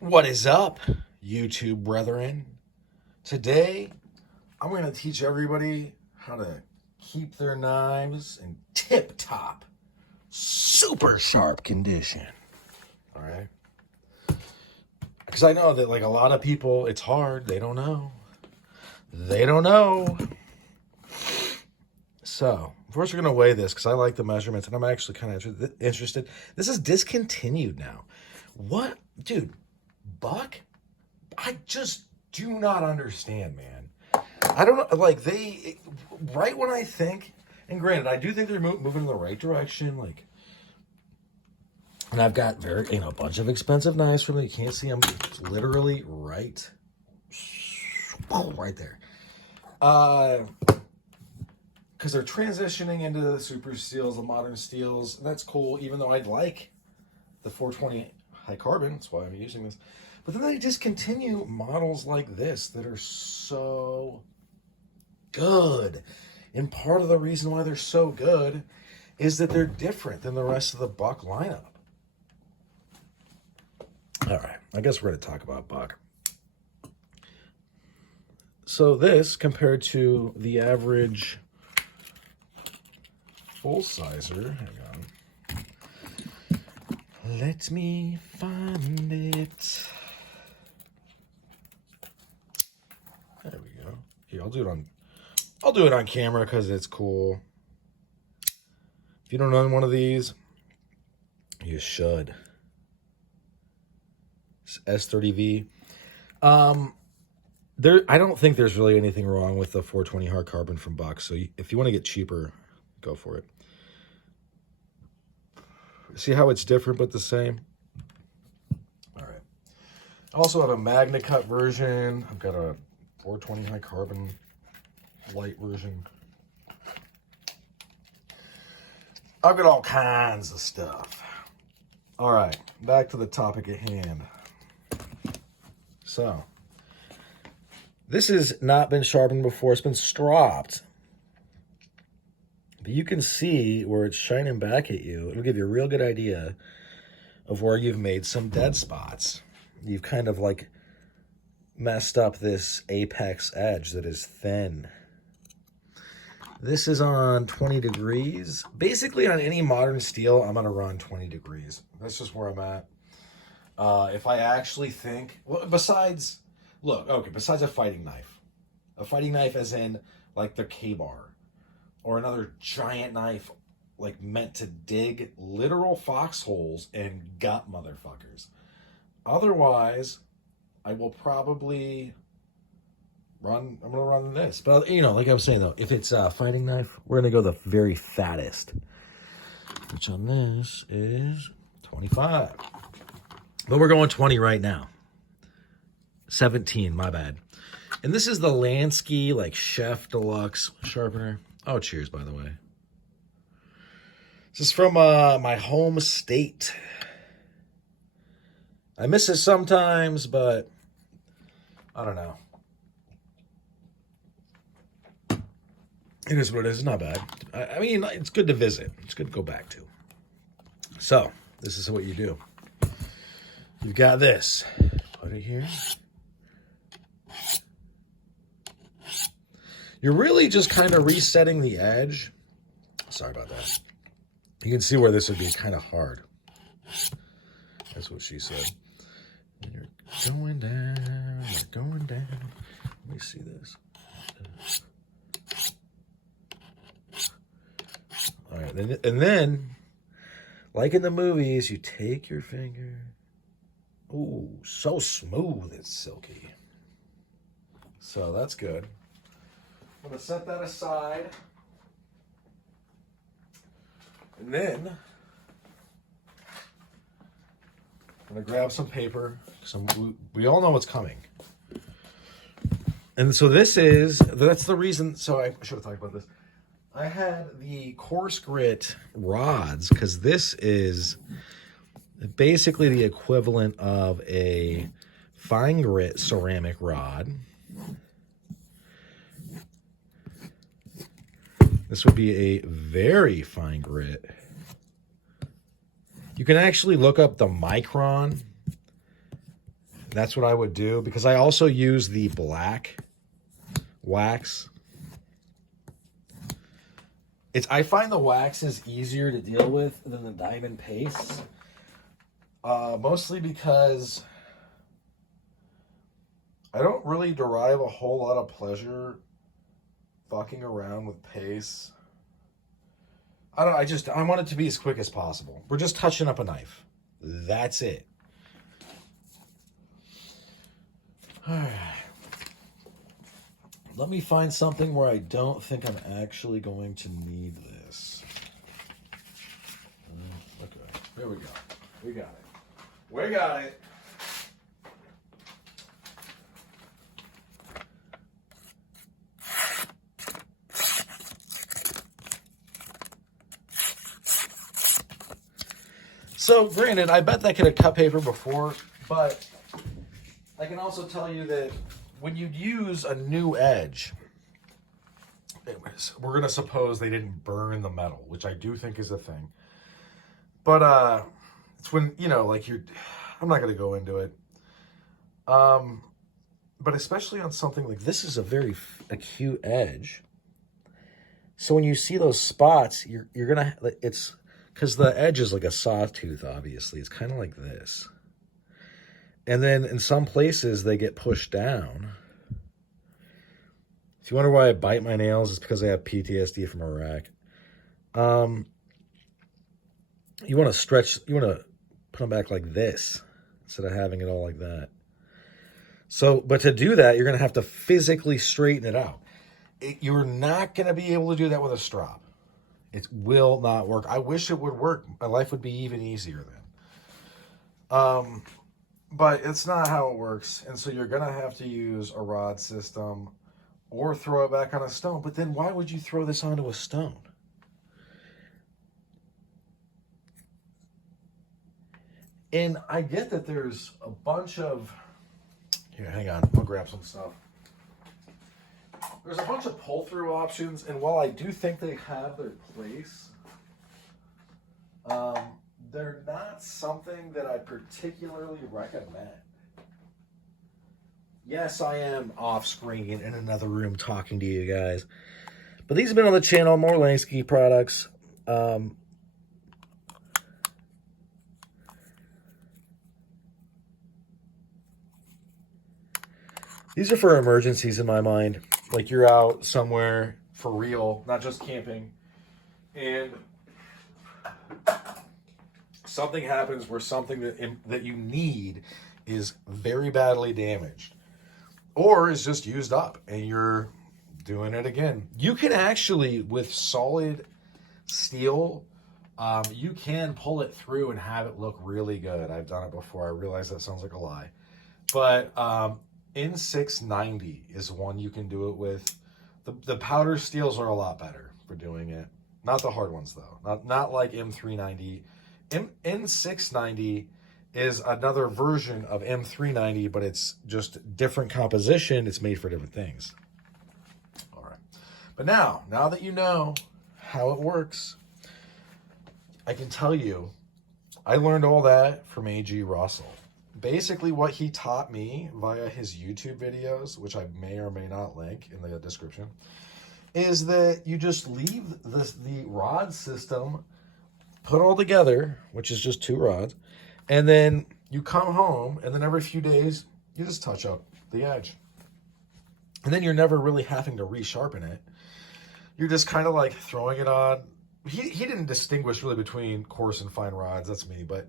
What is up, YouTube brethren? Today, I'm going to teach everybody how to keep their knives in tip-top, super sharp condition. All right? Because I know that, like, a lot of people, it's hard. They don't know. They don't know. So, first we're going to weigh this because I like the measurements and I'm actually kind of interested. This is discontinued now. What? Dude, buck? I just do not understand, man. I don't know. Like, right when I think, and granted, I do think they're moving in the right direction. Like, and I've got a bunch of expensive knives from them. You can't see them. It's literally right there. Because they're transitioning into the super steels, the modern steels. And that's cool, even though I'd like the 420 high carbon. That's why I'm using this. But then they discontinue models like this that are so good. And part of the reason why they're so good is that they're different than the rest of the Buck lineup. All right, I guess we're going to talk about Buck. So this, compared to the average full-sizer, hang on. Let me find it. There we go. Here, I'll do it on camera because it's cool. If you don't own one of these, you should. It's S30V. I don't think there's really anything wrong with the 420 hard carbon from Buck. So if you want to get cheaper, go for it. See how it's different but the same? All right. I also have a Magna Cut version. I've got a 420 high carbon light version. I've got all kinds of stuff. All right, back to the topic at hand. So, this has not been sharpened before. It's been stropped. But you can see where it's shining back at you. It'll give you a real good idea of where you've made some dead spots. You've kind of like messed up this apex edge that is thin. This is on 20 degrees. Basically, on any modern steel, I'm going to run 20 degrees. That's just where I'm at. If I actually think, well, besides a fighting knife as in like the K-bar, or another giant knife like meant to dig literal foxholes and gut motherfuckers. Otherwise, I will probably I'm going to run this. But, like I was saying, though, if it's a fighting knife, we're going to go the very fattest, which on this is 25. But we're going 20 right now. 17, my bad. And this is the Lansky, like, Chef Deluxe sharpener. Oh, cheers, by the way. This is from my home state. I miss it sometimes, but I don't know. It is what it is. It's not bad. I mean, it's good to visit. It's good to go back to. So, this is what you do. You've got this. Put it here. You're really just kind of resetting the edge. Sorry about that. You can see where this would be kind of hard. That's what she said. And you're going down. You're going down. Let me see this. All right, and then, like in the movies, you take your finger. Ooh, so smooth, it's silky. So that's good. I'm going to set that aside. And then, I'm going to grab some paper. We all know what's coming. And so that's the reason, so I should have talked about this. I had the coarse grit rods because this is basically the equivalent of a fine grit ceramic rod. This would be a very fine grit. You can actually look up the micron That's what I would do, because I also use the black wax. I find the wax is easier to deal with than the diamond paste. Mostly because I don't really derive a whole lot of pleasure fucking around with paste. I want it to be as quick as possible. We're just touching up a knife. That's it. All right. Let me find something where I don't think I'm actually going to need this. Okay, there we go. We got it. We got it. So, granted, I bet that could have cut paper before, but I can also tell you that when you use a new edge, we're going to suppose they didn't burn the metal, which I do think is a thing. But it's when, like I'm not going to go into it. But especially on something like this is a very acute edge. So when you see those spots, you're going to, it's because the edge is like a sawtooth, obviously. It's kind of like this. And then in some places, they get pushed down. If you wonder why I bite my nails, it's because I have PTSD from Iraq. You want to put them back like this instead of having it all like that. So, but to do that, you're going to have to physically straighten it out. You're not going to be able to do that with a strop. It will not work. I wish it would work. My life would be even easier then. But it's not how it works. And so you're going to have to use a rod system or throw it back on a stone. But then why would you throw this onto a stone? And I get that there's a bunch of... Here, hang on. I'll grab some stuff. There's a bunch of pull-through options. And while I do think they have their place, they're not something that I particularly recommend. Yes, I am off screen in another room talking to you guys. But these have been on the channel, more Lansky products. These are for emergencies in my mind. Like you're out somewhere for real, not just camping. And something happens where something that you need is very badly damaged or is just used up and you're doing it again. You can actually, with solid steel, you can pull it through and have it look really good. I've done it before. I realize that sounds like a lie. But N690 is one you can do it with. The powder steels are a lot better for doing it. Not the hard ones, though. Not like M390. N690 is another version of M390, but it's just different composition. It's made for different things. All right. But now that you know how it works, I can tell you, I learned all that from A.G. Russell. Basically, what he taught me via his YouTube videos, which I may or may not link in the description, is that you just leave the rod system put all together, which is just 2 rods, and then you come home, and then every few days, you just touch up the edge. And then you're never really having to resharpen it. You're just kind of like throwing it on. He didn't distinguish really between coarse and fine rods, that's me, but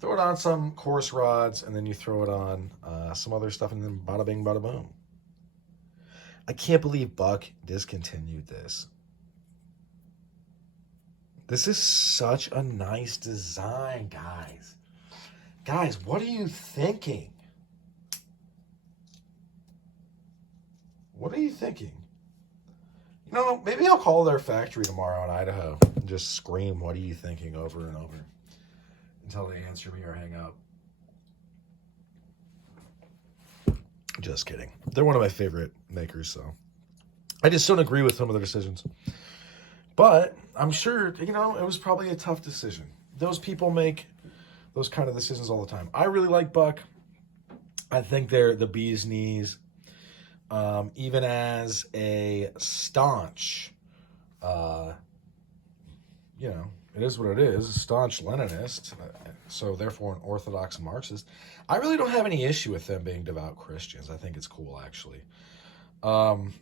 throw it on some coarse rods, and then you throw it on some other stuff, and then bada bing, bada boom. I can't believe Buck discontinued this. This is such a nice design, guys. Guys, what are you thinking? What are you thinking? You know, maybe I'll call their factory tomorrow in Idaho and just scream, "What are you thinking?" over and over until they answer me or hang up. Just kidding. They're one of my favorite makers, so I just don't agree with some of their decisions. But I'm sure, it was probably a tough decision. Those people make those kind of decisions all the time. I really like Buck. I think they're the bee's knees. Even as a staunch, uh, it is what it is, a staunch Leninist, so therefore an Orthodox Marxist. I really don't have any issue with them being devout Christians. I think it's cool, actually. Um,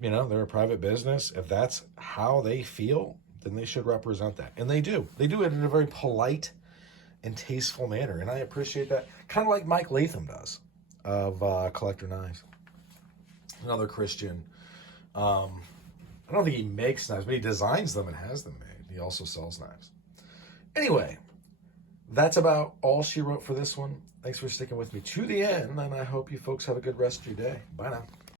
they're a private business. If that's how they feel, then they should represent that. And they do. They do it in a very polite and tasteful manner. And I appreciate that. Kind of like Mike Latham does of Collector Knives. Another Christian. I don't think he makes knives, but he designs them and has them made. He also sells knives. Anyway, that's about all she wrote for this one. Thanks for sticking with me to the end, and I hope you folks have a good rest of your day. Bye now.